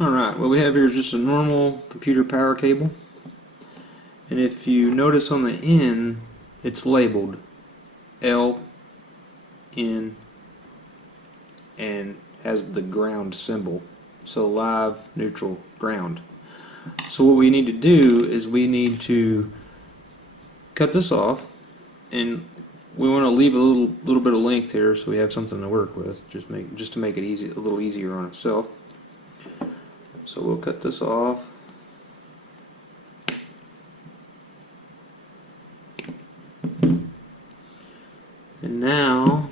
Alright, what we have here is just a normal computer power cable. And if you notice on the end, it's labeled L, N, and has the ground symbol. So live, neutral, ground. So what we need to do is we need to cut this off, and we want to leave a little bit of length here so we have something to work with, just to make it easy, a little easier on itself. So we'll cut this off. And now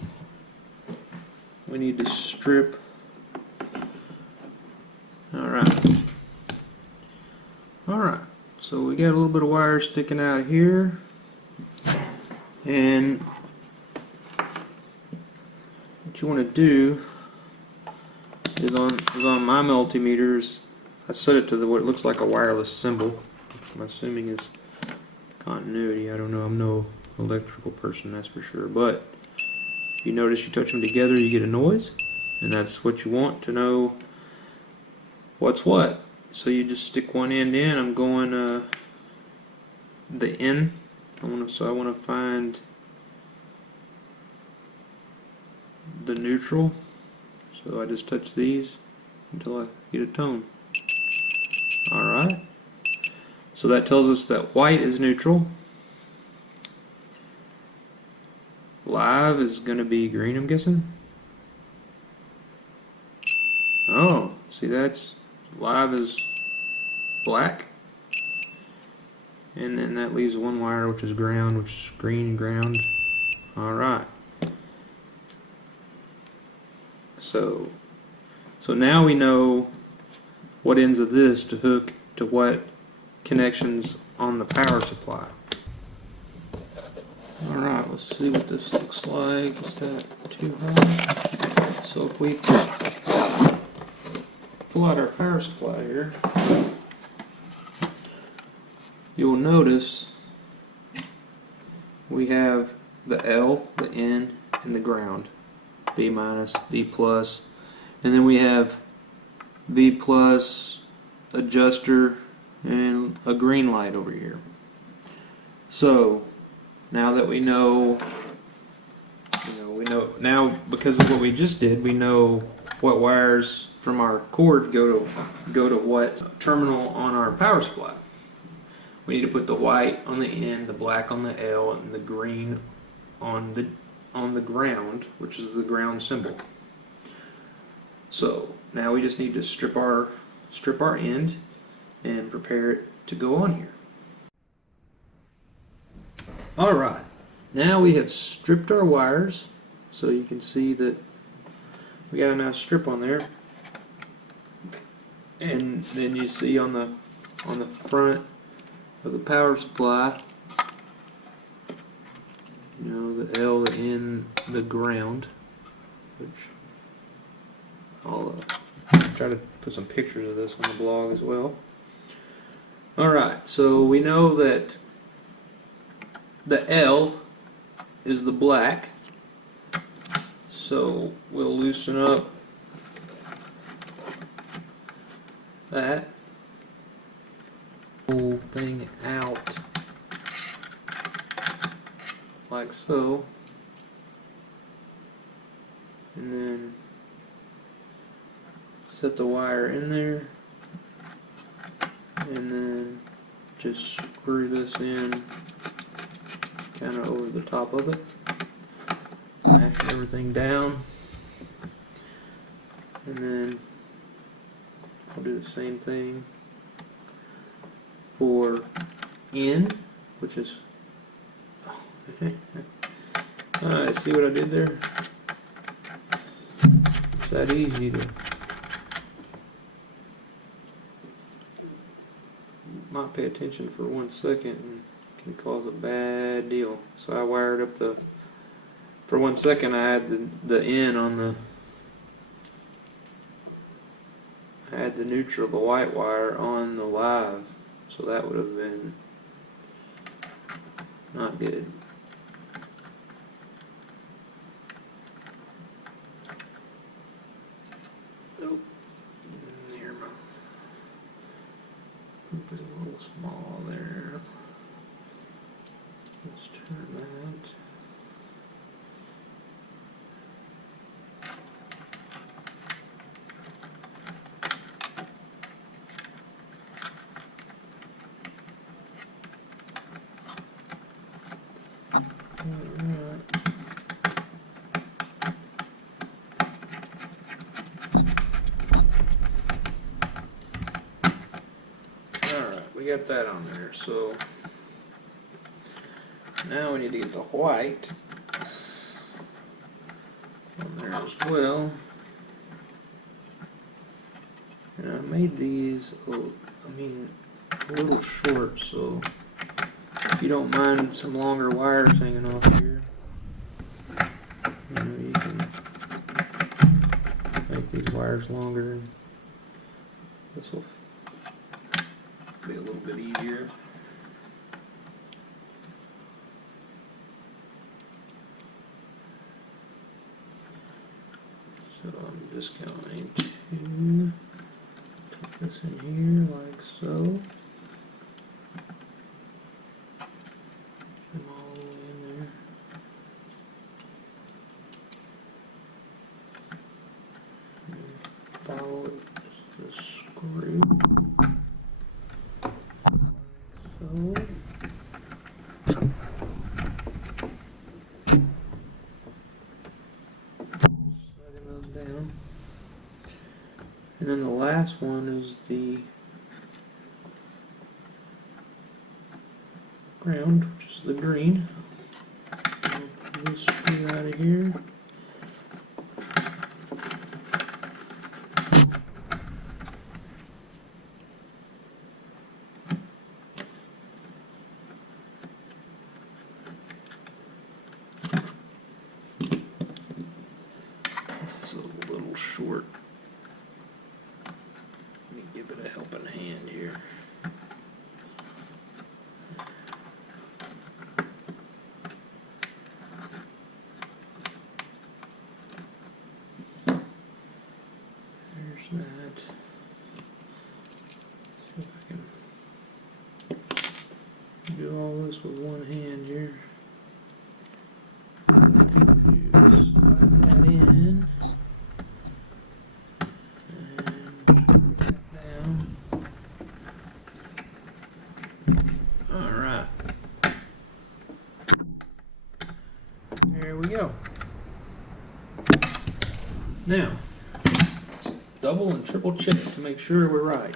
we need to strip. Alright, so we got a little bit of wire sticking out of here, and what you want to do is on my multimeters, I set it to what looks like a wireless symbol. I'm assuming is continuity. I don't know. I'm no electrical person, that's for sure. But if you notice, you touch them together, you get a noise, and that's what you want to know what's what. So you just stick one end in. I'm going the N. I want to find the neutral. So I just touch these until I get a tone. Alright. So that tells us that white is neutral. Live is going to be green, I'm guessing. Oh, see, that's live is black. And then that leaves one wire, which is ground, which is green, ground. Alright. So now we know what ends of this to hook to what connections on the power supply. Alright, let's see what this looks like. Is that too high? So if we pull out our power supply here, you'll notice we have the L, the N, and the ground. B minus, B plus, and then we have B plus, adjuster, and a green light over here. So now that we know, now because of what we just did, we know what wires from our cord go to what terminal on our power supply. We need to put the white on the N, the black on the L, and the green on the ground, which is the ground symbol. So now we just need to strip our end and prepare it to go on here. Alright, now we have stripped our wires, so you can see that we got a nice strip on there. And then you see on the front of the power supply, the L, the N, the ground, which I'll try to put some pictures of this on the blog as well. Alright, so we know that the L is the black, so we'll loosen up that whole thing out like so, and then set the wire in there, and then just screw this in kind of over the top of it, mash everything down, and then I'll do the same thing for N, which is alright, see what I did there? It's that easy to not pay attention for 1 second and can cause a bad deal. So I wired up for 1 second I had the N on I had the neutral, the white wire on the live, so that would have been not good. Oh, there, small there. Let's turn that. Alright, we got that on there, so now we need to get the white on there as well. And I made these, a little short, so if you don't mind some longer wires hanging off here, you can make these wires longer, and this will be a little bit easier. So I'm just going to put this in here like so. Put them all the way in there. And then follow it with the screw. Like so. Down. And then the last one is the ground, which is the green. I'll pull this screw out of here. A little short. Let me give it a helping hand here. There's that. See if I can do all this with one hand here. Slide that in. Alright. There we go. Now, double and triple check to make sure we're right.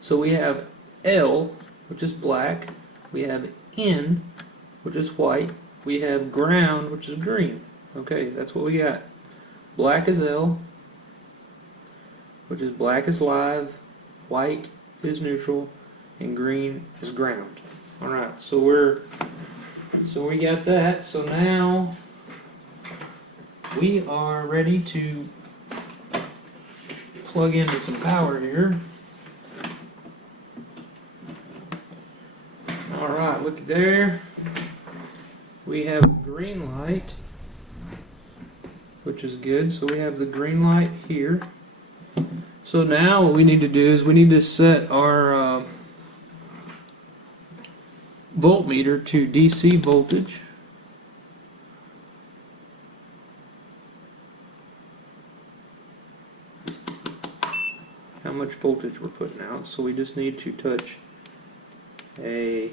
So we have L, which is black. We have N, which is white. We have ground, which is green. Okay, that's what we got. Black is L, which is black is live, white is neutral, and green is ground. Alright, so we got that. So now we are ready to plug into some power here. Alright, look there. We have a green light, which is good. So we have the green light here. So now what we need to do is we need to set our voltmeter to DC voltage. How much voltage we're putting out. So we just need to touch a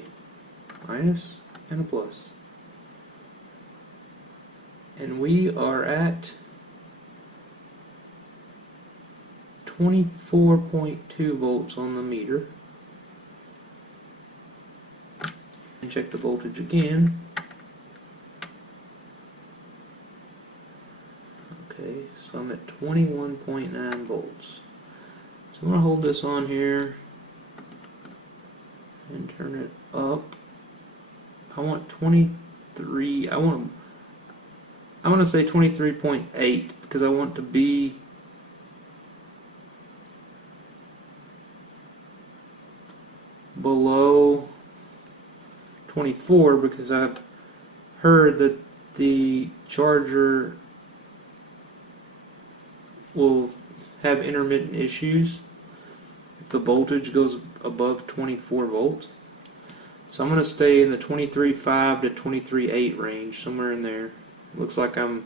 minus and a plus. And we are at 24.2 volts on the meter. And check the voltage again. Okay, so I'm at 21.9 volts. So I'm going to hold this on here and turn it up. I want 23, I want to say 23.8 because I want to be below 24 because I've heard that the charger will have intermittent issues if the voltage goes above 24 volts. So I'm going to stay in the 23.5 to 23.8 range, somewhere in there. Looks like I'm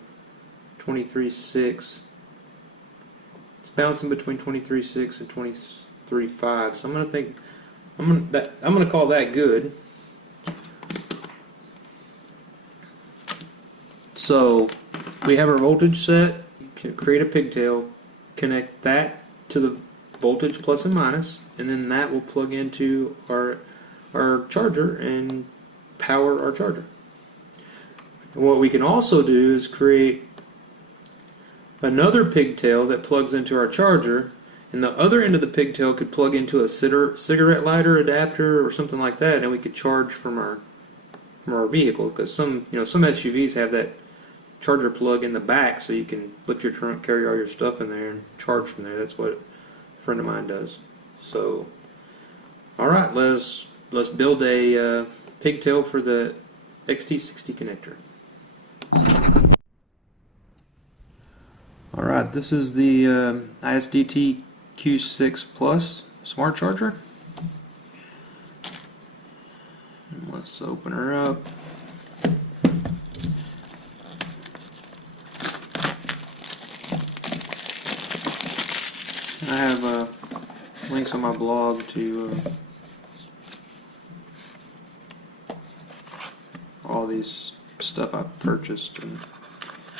23.6. It's bouncing between 23.6 and 23.5. So I'm going to call that good. So we have our voltage set. Create a pigtail, connect that to the voltage plus and minus, and then that will plug into our charger and power our charger. And what we can also do is create another pigtail that plugs into our charger, and the other end of the pigtail could plug into a cigarette lighter adapter or something like that, and we could charge from our vehicle, because some SUVs have that charger plug in the back, so you can lift your trunk, carry all your stuff in there, and charge from there. That's what a friend of mine does. So, all right, let's build a pigtail for the XT60 connector. All right, this is the ISDT Q6 Plus smart charger. And let's open her up. I have links on my blog to all these stuff I've purchased and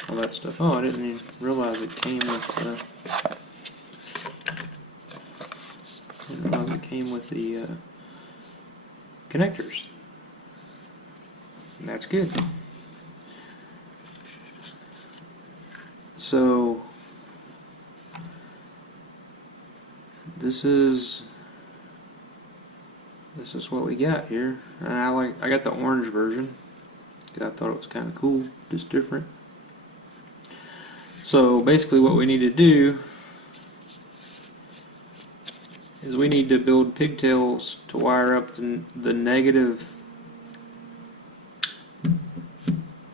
all that stuff. Oh, I didn't even realize it came with the connectors, and that's good. So this is what we got here, and I got the orange version because I thought it was kind of cool, just different. So basically what we need to do is we need to build pigtails to wire up the negative,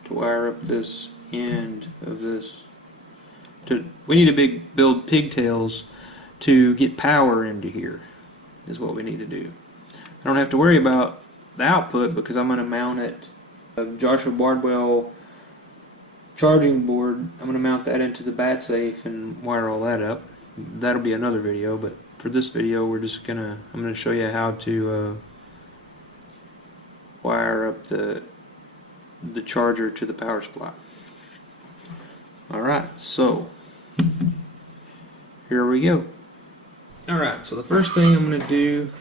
to wire up this end of this. We need to build pigtails to get power into here, is what we need to do. I don't have to worry about the output because I'm going to mount it. A Joshua Bardwell charging board, I'm going to mount that into the bat safe and wire all that up. That'll be another video, but for this video I'm going to show you how to wire up the charger to the power supply. Alright, so here we go. Alright, so the first thing I'm going to do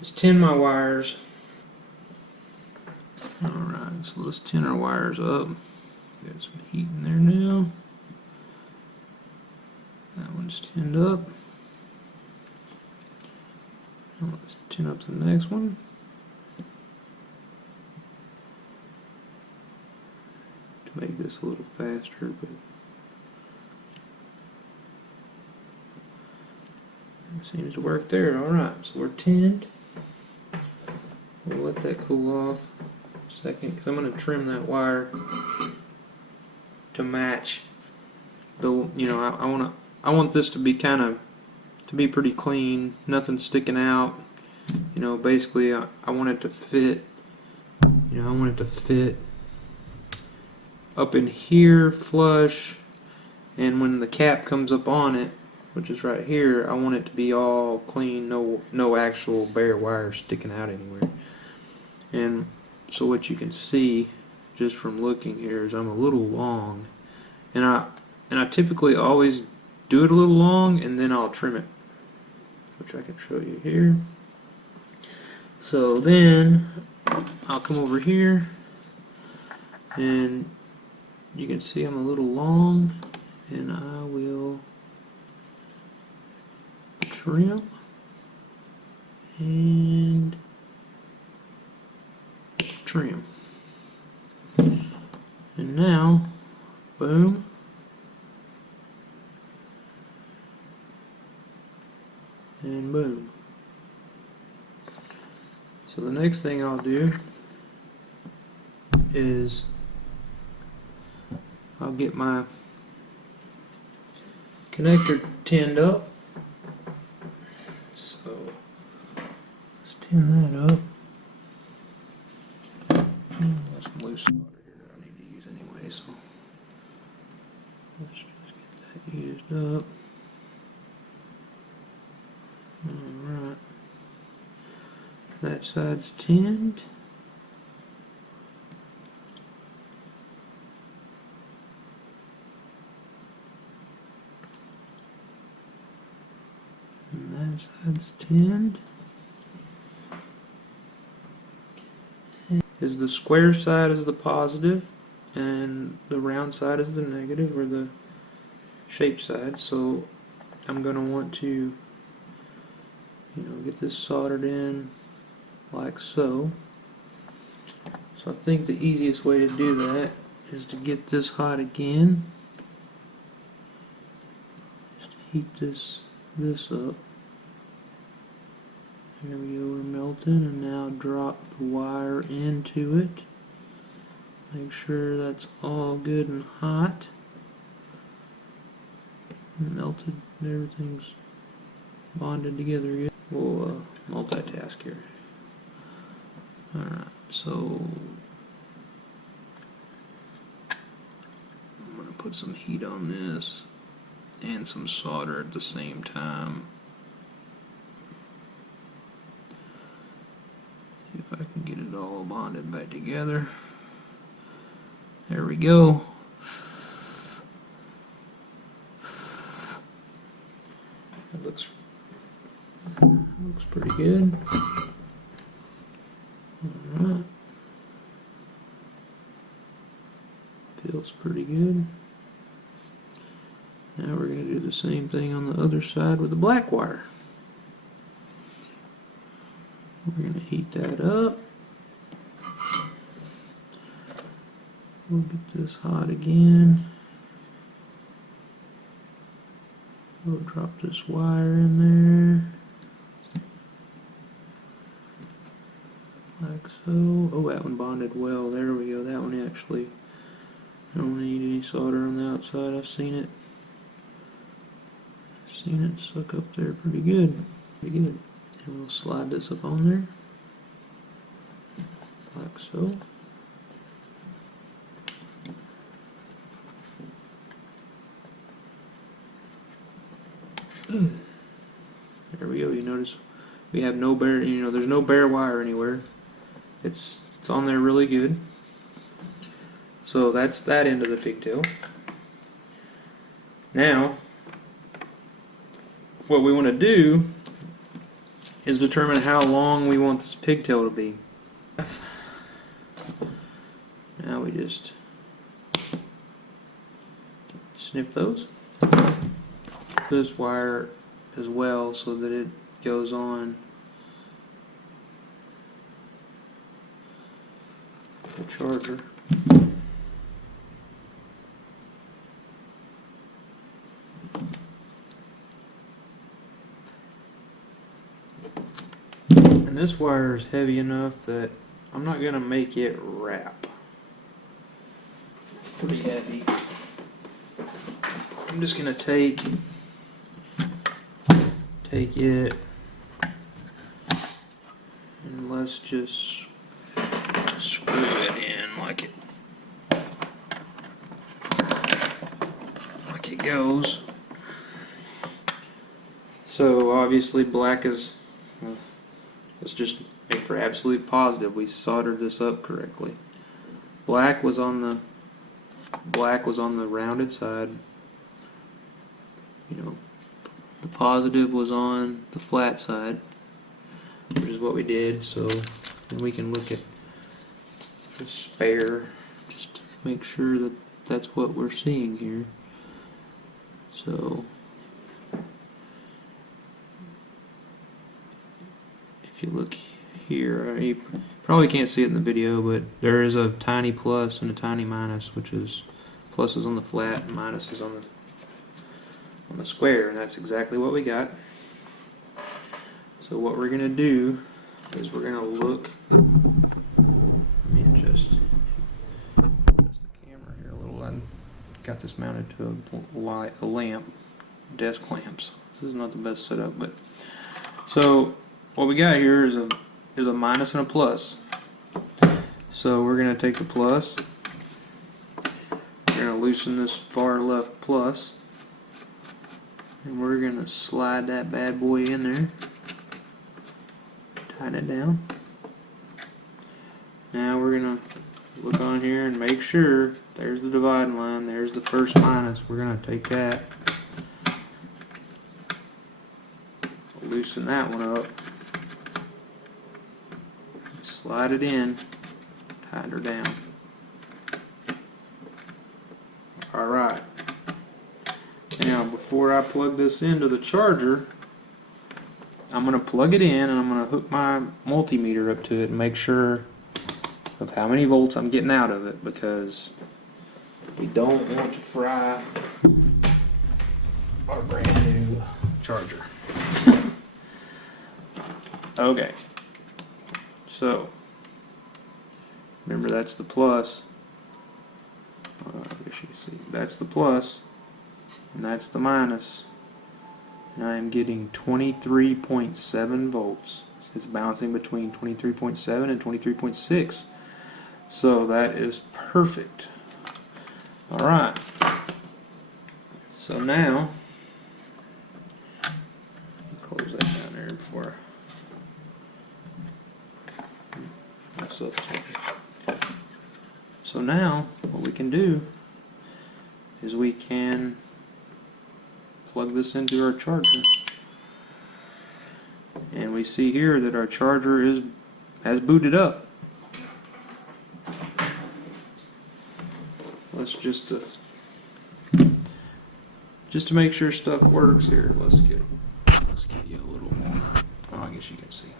is tin my wires. Alright, so let's tin our wires up. Got some heat in there now. That one's tinned up. Now let's tin up the next one. To make this a little faster, but it seems to work there. Alright, so we're tinned. We'll let that cool off a second because I'm going to trim that wire to match the, I want this to be pretty clean, nothing sticking out. Basically I want it to fit, I want it to fit up in here flush, and when the cap comes up on it, which is right here, I want it to be all clean, no actual bare wire sticking out anywhere. And so what you can see just from looking here is I'm a little long, and I typically always do it a little long and then I'll trim it, which I can show you here. So then I'll come over here and you can see I'm a little long, and I will trim and trim. And now, boom. And boom. So the next thing I'll do is I'll get my connector tinned up. So let's tin that up. Got some loose solder here that I need to use anyway, so let's just get that used up. Alright. That side's tinned. And that side's tinned. Is the square side is the positive and the round side is the negative, or the shape side. So I'm going to want to, get this soldered in like so. So I think the easiest way to do that is to get this hot again. Just heat this up. There we go, we're melting, and now drop the wire into it. Make sure that's all good and hot. Melted, everything's bonded together again. We'll multitask here. Alright, so I'm going to put some heat on this and some solder at the same time. See if I can get it all bonded back together. There we go. That looks pretty good. Alright. Feels pretty good. Now we're going to do the same thing on the other side with the black wire. We're going to heat that up. We'll get this hot again. We'll drop this wire in there. Like so. Oh, that one bonded well. There we go. That one actually, I don't need any solder on the outside. I've seen it suck up there pretty good. Pretty good. And we'll slide this up on there. Like so. There we go. You notice we have no bare, there's no bare wire anywhere. It's on there really good. So that's that end of the pigtail. Now, what we want to do is determine how long we want this pigtail to be. Now we just snip those. This wire as well so that it goes on the charger. And this wire is heavy enough that I'm not going to make it wrap. Pretty heavy. I'm just going to take it and let's just screw it in like it goes. So obviously black is, let's just make for absolute positive we soldered this up correctly. Black was on the rounded side. The positive was on the flat side, which is what we did. So then we can look at the spare just to make sure that that's what we're seeing here. So if you look here, you probably can't see it in the video, but there is a tiny plus and a tiny minus, which is plus is on the flat and minus is on the square, and that's exactly what we got. So what we're going to do is we're going to look. Let me adjust the camera here a little. I got this mounted to a lamp, desk lamps. This is not the best setup, but so what we got here is is a minus and a plus. So we're going to take the plus, we're going to loosen this far left plus, and we're going to slide that bad boy in there, tighten it down. Now we're going to look on here and make sure there's the dividing line, there's the first minus. We're going to take that, loosen that one up, slide it in, tighten her down. Alright. Now before I plug this into the charger, I'm going to plug it in and I'm going to hook my multimeter up to it and make sure of how many volts I'm getting out of it, because we don't want to fry our brand new charger. Okay, so remember that's the plus. I guess you can see that's the plus and that's the minus, and I am getting 23.7 volts. It's bouncing between 23.7 and 23.6, so that is perfect. Alright, so now close that down there before I mess up something. So now what we can do is we can plug this into our charger, and we see here that our charger has booted up. Let's just to make sure stuff works here, let's get you a little more. Oh, I guess you can see.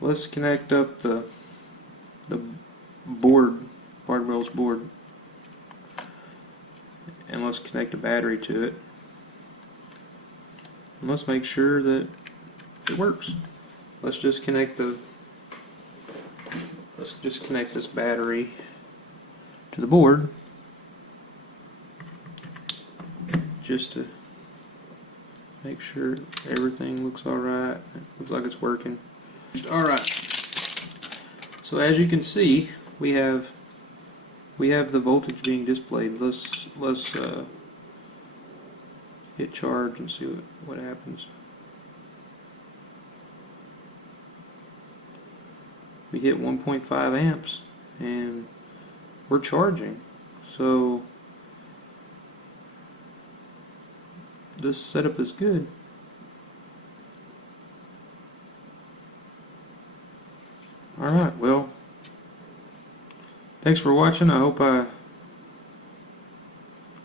Let's connect up the board, Barbell's board, and let's connect a battery to it. And let's make sure that it works. Let's just connect this battery to the board, just to make sure everything looks alright. It looks like it's working. Alright, so as you can see, we have the voltage being displayed. Let's hit charge and see what happens. We hit 1.5 amps and we're charging. So this setup is good. Alright, well, thanks for watching. I hope I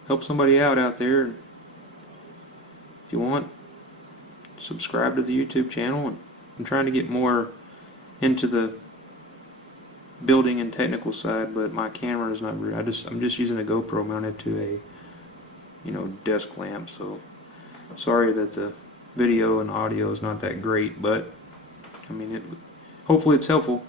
helped somebody out there. If you want, subscribe to the YouTube channel. I'm trying to get more into the building and technical side, but my camera is not real. I'm just using a GoPro mounted to a desk lamp, so sorry that the video and audio is not that great, but I mean hopefully it's helpful.